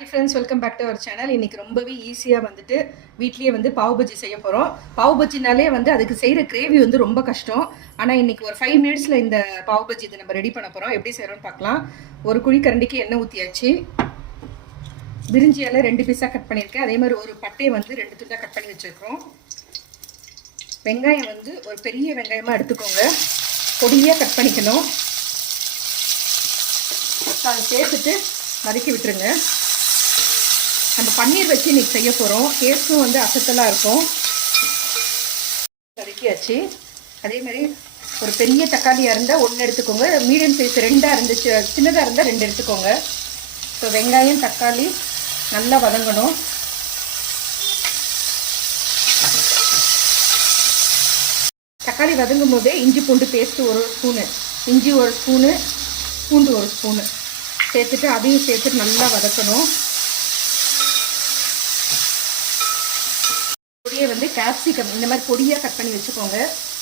Friends, welcome back to our channel. இன்றைக்கி ரொம்பவே ஈஸியாக வந்துட்டு வீட்லேயே வந்து பாவ் பஜ்ஜி செய்ய போகிறோம். பாவ் பஜ்ஜினாலே வந்து அதுக்கு செய்கிற கிரேவி வந்து ரொம்ப கஷ்டம். ஆனால் இன்றைக்கி ஒரு 5 மினிட்ஸில் இந்த பாவ் பஜ்ஜி இதை நம்ம ரெடி பண்ண போகிறோம். எப்படி செய்கிறோன்னு பார்க்கலாம். ஒரு குழி கரண்டிக்கு எண்ணெய் ஊற்றியாச்சு. பிரிஞ்சியால் 2 பீஸாக கட் பண்ணியிருக்கேன். அதே மாதிரி ஒரு பட்டையை வந்து 2 துண்டாக கட் பண்ணி வச்சுருக்கோம். வெங்காயம் வந்து ஒரு பெரிய வெங்காயமாக எடுத்துக்கோங்க. பொடியாக கட் பண்ணிக்கணும். அதை சேர்த்துட்டு வதக்கி விட்டுருங்க. நம்ம பன்னீர் வச்சு இன்றைக்கி செய்ய போகிறோம். டேஸ்ட்டும் வந்து அசத்தலாக இருக்கும். வதக்கியாச்சு. அதே மாதிரி ஒரு பெரிய தக்காளியாக இருந்தால் 1 எடுத்துக்கோங்க. மீடியம் சைஸ் 2 இருந்துச்சு, சின்னதாக இருந்தால் 2 எடுத்துக்கோங்க. ஸோ வெங்காயம் தக்காளி நல்லா வதங்கணும். தக்காளி வதங்கும் போதே இஞ்சி பூண்டு பேஸ்ட்டு 1 ஸ்பூனு, இஞ்சி 1 ஸ்பூனு, பூண்டு 1 ஸ்பூனு சேர்த்துட்டு அதையும் சேர்த்துட்டு நல்லா வதக்கணும். பொடியை வந்து கேப்சிகம் இந்த மாதிரி பொடியாக கட் பண்ணி வச்சுக்கோங்க.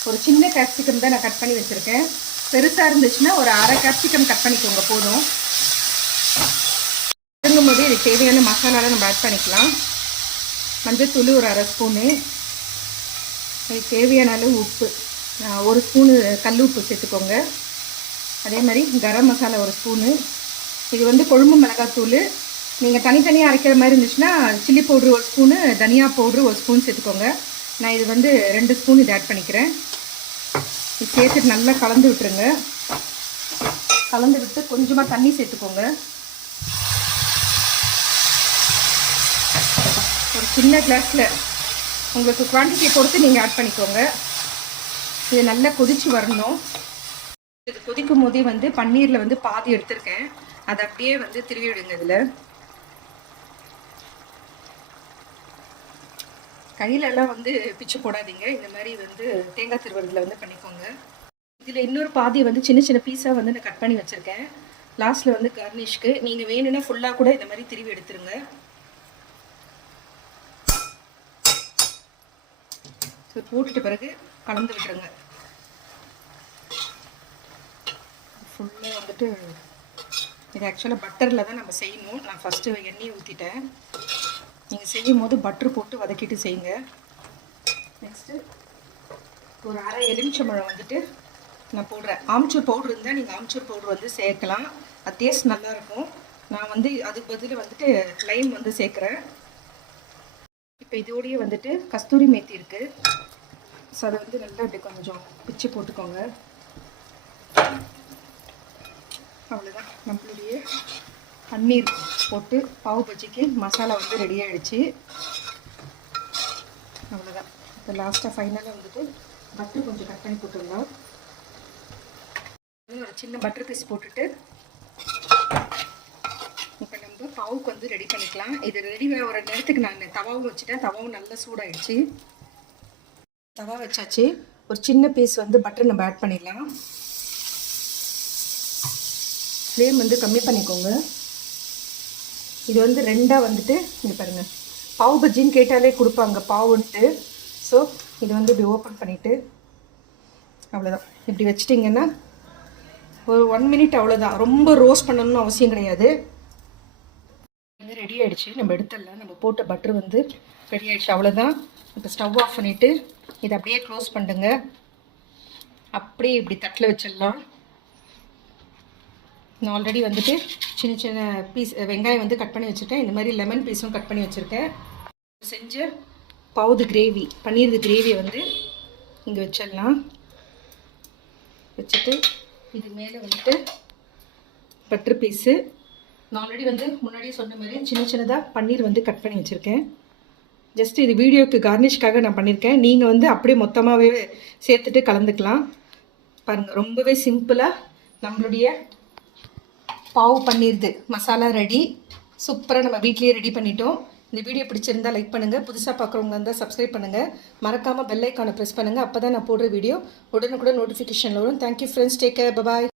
ஒரு சின்ன கேப்சிகம் தான் நான் கட் பண்ணி வச்சுருக்கேன். பெருசாக இருந்துச்சுன்னா ஒரு அரை கேப்சிகம் கட் பண்ணிக்கோங்க போதும். வதங்கும் போது இதுக்கு தேவையான மசாலாலாம் நம்ம ஆட் பண்ணிக்கலாம். மஞ்சள்தூள் ஒரு அரை ஸ்பூனு, இதுக்கு தேவையான அளவு உப்பு, 1 ஸ்பூனு கல் உப்பு சேர்த்துக்கோங்க. அதே மாதிரி கரம் மசாலா 1 ஸ்பூனு. இது வந்து கொழும்பு மிளகாத்தூள். நீங்கள் தனித்தனியாக அரைக்கிற மாதிரி இருந்துச்சுன்னா சில்லி பவுட்ரு 1 ஸ்பூனு, தனியா பவுட்ரு 1 ஸ்பூன் சேர்த்துக்கோங்க. நான் இது வந்து 2 ஸ்பூன் இது ஆட் பண்ணிக்கிறேன். இது சேர்த்துட்டு நல்லா கலந்து விட்டுருங்க. கலந்து விட்டு கொஞ்சமாக தண்ணி சேர்த்துக்கோங்க. ஒரு சின்ன கிளாஸில் உங்களுக்கு குவான்டிட்டியை பொறுத்து நீங்கள் ஆட் பண்ணிக்கோங்க. இது நல்லா கொதித்து வரணும். இது கொதிக்கும் போதே வந்து பன்னீரில் வந்து பாதி எடுத்திருக்கேன். அதை அப்படியே வந்து திருவி விடுங்க. இதில் கையிலெல்லாம் வந்து பிச்சு போடாதீங்க. இந்த மாதிரி வந்து தேங்காய் திருவறதில் வந்து பண்ணிக்கோங்க. இதில் இன்னொரு பாதியை வந்து சின்ன சின்ன பீஸாக வந்து நான் கட் பண்ணி வச்சுருக்கேன். லாஸ்ட்டில் வந்து கார்னிஷ்க்கு நீங்கள் வேணும்னா ஃபுல்லாக கூட இந்த மாதிரி திருவி எடுத்துருங்க. ஸோ போட்டுட்டு பிறகு கலந்து விட்டுருங்க. ஃபுல்லாக வந்துட்டு இது ஆக்சுவலாக பட்டரில் தான் நம்ம செய்யணும். நான் ஃபஸ்ட்டு எண்ணெயை ஊற்றிட்டேன். நீங்கள் செய்யும் போது பட்ரு போட்டு வதக்கிட்டு செய்யுங்க. நெக்ஸ்ட்டு ஒரு அரை எலுமிச்சம்பழம் வந்துட்டு நான் போடுறேன். ஆம்ச்சூர் பவுட்ரு இருந்தால் நீங்கள் ஆம்ச்சூர் பவுட்ரு வந்து சேர்க்கலாம். அது டேஸ்ட் நல்லாயிருக்கும். நான் வந்து அதுக்கு பதில் வந்துட்டு லைம் வந்து சேர்க்குறேன். இப்போ இதோடையே வந்துட்டு கஸ்தூரி மேத்தி இருக்குது. ஸோ அதை வந்து நல்லா அப்படி கொஞ்சம் பிச்சு போட்டுக்கோங்க. அவ்வளோதான், நம்மளுடைய பன்னீர் போட்டு பாவ் பஜ்ஜிக்கு மசாலா வந்து ரெடி ஆகிடுச்சு. அவ்வளோதான். இப்போ லாஸ்ட்டாக ஃபைனலாக வந்துட்டு பட்டர் கொஞ்சம் கட் பண்ணி போட்டுருந்தோம். ஒரு சின்ன பட்டர் பீஸ் போட்டுட்டு இப்போ நம்ம பாவுக்கு வந்து ரெடி பண்ணிக்கலாம். இது ரெடி ஒரு நேரத்துக்கு நான் தவாவும் வச்சுட்டேன். தவாவும் நல்லா சூடாகிடுச்சு. தவா வச்சாச்சு. ஒரு சின்ன பீஸ் வந்து பட்டர் நம்ம ஆட் பண்ணிடலாம். ஃப்ளேம் வந்து கம்மி பண்ணிக்கோங்க. இது வந்து 2ஆக வந்துட்டு இங்கே பாருங்கள், பாவ் பஜ்ஜின்னு கேட்டாலே கொடுப்பாங்க பாவுன்ட்டு. ஸோ இது வந்து இப்படி ஓப்பன் பண்ணிவிட்டு அவ்வளோதான், இப்படி வச்சிட்டிங்கன்னா ஒரு 1 மினிட் அவ்வளோதான். ரொம்ப ரோஸ்ட் பண்ணணும்னு அவசியம் கிடையாது. இது ரெடி ஆகிடுச்சு. நம்ம எடுத்துடலாம். நம்ம போட்ட பட்டர் வந்து ரெடி ஆகிடுச்சு. அவ்வளோதான். இப்போ ஸ்டவ் ஆஃப் பண்ணிவிட்டு இதை அப்படியே க்ளோஸ் பண்ணுங்க. அப்படியே இப்படி தட்டில் வச்சிடலாம். நான் ஆல்ரெடி வந்துட்டு சின்ன சின்ன பீஸ் வெங்காயம் வந்து கட் பண்ணி வச்சுருக்கேன். இந்த மாதிரி லெமன் பீஸும் கட் பண்ணி வச்சுருக்கேன். செஞ்ச பாவுது கிரேவி, பன்னீர் கிரேவியை வந்து இங்கே வச்சிடலாம். வச்சுட்டு இது மேலே வந்துட்டு பட்டர் பீஸு நான் ஆல்ரெடி வந்து முன்னாடியே சொன்ன மாதிரி சின்ன சின்னதாக பன்னீர் வந்து கட் பண்ணி வச்சுருக்கேன். ஜஸ்ட் இது வீடியோக்கு கார்னிஷ்காக நான் பண்ணியிருக்கேன். நீங்கள் வந்து அப்படியே மொத்தமாகவே சேர்த்துட்டு கலந்துக்கலாம். பாருங்கள், ரொம்பவே சிம்பிளாக நம்மளுடைய பாவ் பன்னீர்து மசாலா ரெடி. சூப்பராக நம்ம வீட்லேயே ரெடி பண்ணிட்டோம். இந்த வீடியோ பிடிச்சிருந்தால் லைக் பண்ணுங்கள். புதுசாக பார்க்குறவங்க இருந்தால் சப்ஸ்கிரைப் பண்ணுங்கள். மறக்காமல் பெல் ஐக்கானை ப்ரெஸ் பண்ணுங்கள். அப்போ தான் நான் போடுற வீடியோ உடனுக்குடன் நோட்டிஃபிகேஷனில் வரும். Thank you friends. Take care. பாய்.